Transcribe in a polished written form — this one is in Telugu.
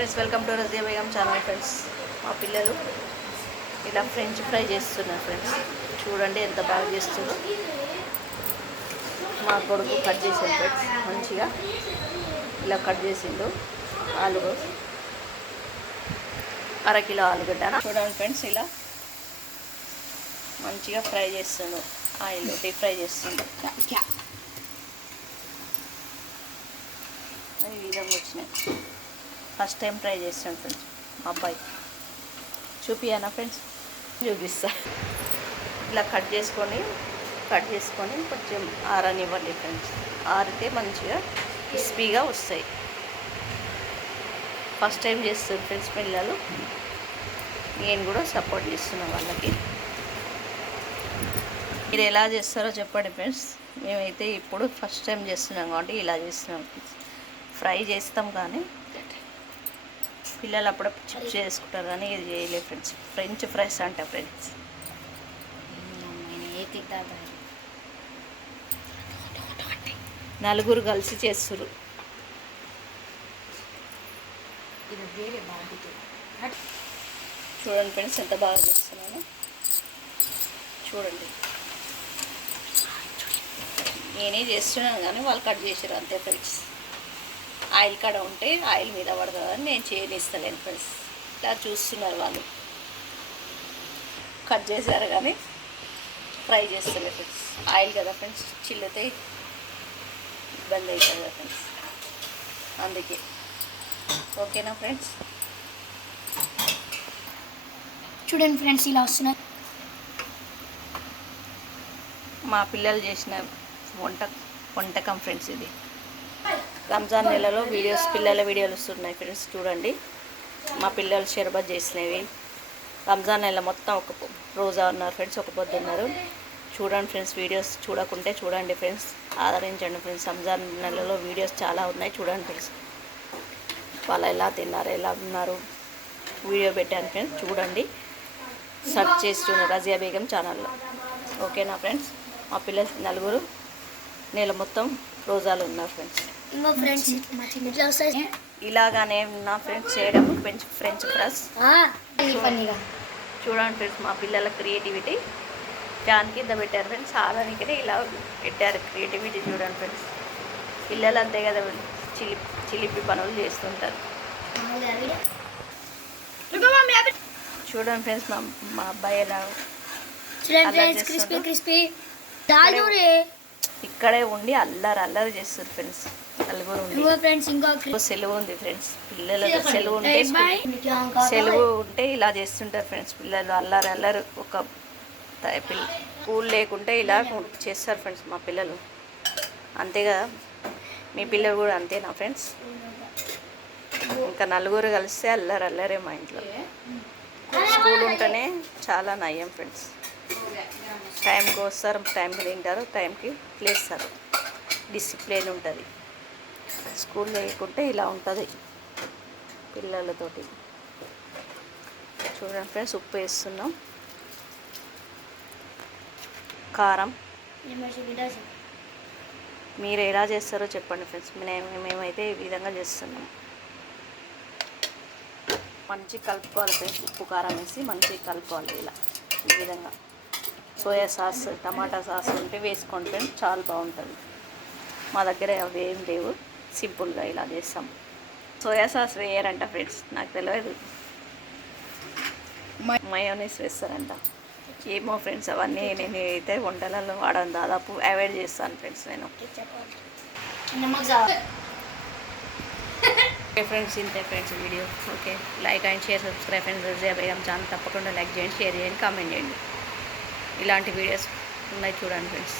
Friends, welcome to Razia Begum channel. Friends, మా పిల్లలు ఇలా ఫ్రెంచ్ ఫ్రై చేస్తున్నారు. ఫ్రెండ్స్ చూడండి ఎంత బాగా చేస్తుందో. మా కొడుకు కట్ చేసాడు ఫ్రెండ్స్, మంచిగా ఇలా కట్ చేసిండు. అరకిలో ఆలుగడ్డ చూడండి ఫ్రెండ్స్, ఇలా మంచిగా ఫ్రై చేస్తుండు. ఆయిల్ డీప్ ఫ్రై చేస్తుండు. ఈ విధంగా వచ్చినాయి. ఫస్ట్ టైం ట్రై చేస్తాను ఫ్రెండ్స్. మా అబ్బాయి చూపియానా ఫ్రెండ్స్? చూపిస్తా. ఇలా కట్ చేసుకొని కొంచెం ఆరనివ్వండి ఫ్రెండ్స్. ఆరితే మంచిగా క్రిస్పీగా వస్తాయి. ఫస్ట్ టైం చేస్తాను ఫ్రెండ్స్ పిల్లలు. నేను కూడా సపోర్ట్ చేస్తున్నాను వాళ్ళకి. మీరు ఎలా చేస్తారో చెప్పండి ఫ్రెండ్స్. మేమైతే ఇప్పుడు ఫస్ట్ టైం చేస్తున్నాం కాబట్టి ఇలా చేస్తున్నాం ఫ్రెండ్స్. ఫ్రై చేస్తాం కానీ పిల్లలు అప్పుడప్పుడు చిప్స్ చేసుకుంటారు కానీ ఇది చేయలేదు ఫ్రెండ్స్. ఫ్రెంచ్ ఫ్రైస్ అంట ఫ్రెండ్స్. నలుగురు కలిసి చేస్తారు. చూడండి ఫ్రెండ్స్ ఎంత బాగా చేస్తున్నాను. చూడండి, నేనే చేస్తున్నాను కానీ వాళ్ళు కట్ చేసారు అంతే ఫ్రెండ్స్. ఆయిల్ కాడ ఉంటే ఆయిల్ మీద పడుతుందని నేను చేయనిస్తలేను ఫ్రెండ్స్. ఇలా చూస్తున్నారు వాళ్ళు. కట్ చేశారు కానీ ఫ్రై చేస్తలేదు ఫ్రెండ్స్. ఆయిల్ కదా ఫ్రెండ్స్, చిల్లితే ఇబ్బంది అవుతుంది కదా ఫ్రెండ్స్. అందుకే ఓకేనా ఫ్రెండ్స్? చూడండి ఫ్రెండ్స్ ఇలా వస్తున్నాయి. మా పిల్లలు చేసిన వంటకం ఫ్రెండ్స్. ఇది రంజాన్ నెలలో పిల్లల వీడియోలు వస్తున్నాయి ఫ్రెండ్స్. చూడండి, మా పిల్లలు షర్బత్ చేసినవి. రంజాన్ నెల మొత్తం ఒక రోజా ఉన్నారు ఫ్రెండ్స్, ఒక పొద్దు ఉన్నారు. చూడండి ఫ్రెండ్స్, వీడియోస్ చూడకుంటే చూడండి ఫ్రెండ్స్, ఆదరించండి ఫ్రెండ్స్. రంజాన్ నెలలో వీడియోస్ చాలా ఉన్నాయి, చూడండి ఫ్రెండ్స్. వాళ్ళు ఎలా తిన్నారు, ఎలా ఉన్నారు వీడియో పెట్టాను ఫ్రెండ్స్. చూడండి, సెర్చ్ చేసి చూడండి రజియా బేగం ఛానల్లో. ఓకేనా ఫ్రెండ్స్? మా పిల్లలు నలుగురు నెల మొత్తం రోజాలు ఉన్నారు ఫ్రెండ్స్. ఇలాగానే నా ఫ్రెండ్స్ చేయడం ఫ్రెంచ్ ఫ్రైస్. చూడండి ఫ్రెండ్స్, మా పిల్లల క్రియేటివిటీ ఫ్యాన్ కింద పెట్టారు ఫ్రెండ్స్. ఆదానికనే ఇలా పెట్టారు క్రియేటివిటీ. చూడండి ఫ్రెండ్స్, పిల్లలు అంతే కదా, చిలిపి పనులు చేస్తుంటారు. చూడండి ఫ్రెండ్స్, మా అబ్బాయి ఎలా ఇక్కడే ఉండి అల్లరి చేస్తారు ఫ్రెండ్స్. నలుగురు ఉండి సెలవు ఉంది ఫ్రెండ్స్. పిల్లలకు సెలవు ఉంటే ఇలా చేస్తుంటారు ఫ్రెండ్స్. పిల్లలు అల్లరి ఒక స్కూల్ లేకుంటే ఇలా చేస్తారు ఫ్రెండ్స్ మా పిల్లలు. అంతే కదా, మీ పిల్లలు కూడా అంతేనా ఫ్రెండ్స్? ఇంకా నలుగురు కలిస్తే అల్లరే మా ఇంట్లో. స్కూల్ ఉంటేనే చాలా నయం ఫ్రెండ్స్. టైంకి వస్తారు, టైంకి తింటారు, టైంకి లేస్తారు, డిసిప్లిన్ ఉంటుంది. స్కూల్ లేకుంటే ఇలా ఉంటుంది పిల్లలతోటి. చూడండి ఫ్రెండ్స్, ఉప్పు వేస్తున్నాం, కారం. మీరు ఎలా చేస్తారో చెప్పండి ఫ్రెండ్స్. మేమైతే ఈ విధంగా చేస్తున్నాం. మంచిగా కలుపుకోవాలి ఫ్రెండ్స్. ఉప్పు కారం వేసి మంచిగా కలుపుకోవాలి. ఇలా ఈ విధంగా సోయా సాస్, టమాటా సాస్ ఉంటే వేసుకోండి ఫ్రెండ్స్, చాలా బాగుంటుంది. మా దగ్గర అవి ఏం లేవు, సింపుల్గా ఇలా చేస్తాం. సోయా సాస్ వేయరంట ఫ్రెండ్స్, నాకు తెలియదు. మయోనీస్ వేస్తారంట. ఏమో ఫ్రెండ్స్, అవన్నీ నేను అయితే వంటలలో వాడను, దాదాపు అవాయిడ్ చేస్తాను ఫ్రెండ్స్ నేను. ఓకే ఫ్రెండ్స్, ఇంతే friends video. Okay, like and share, subscribe friends. Razia Begum channel తప్పకుండా లైక్ చేయండి, షేర్ చేయండి, కామెంట్ చేయండి. ఇలాంటి వీడియోస్ ఉన్నాయి చూడండి ఫ్రెండ్స్.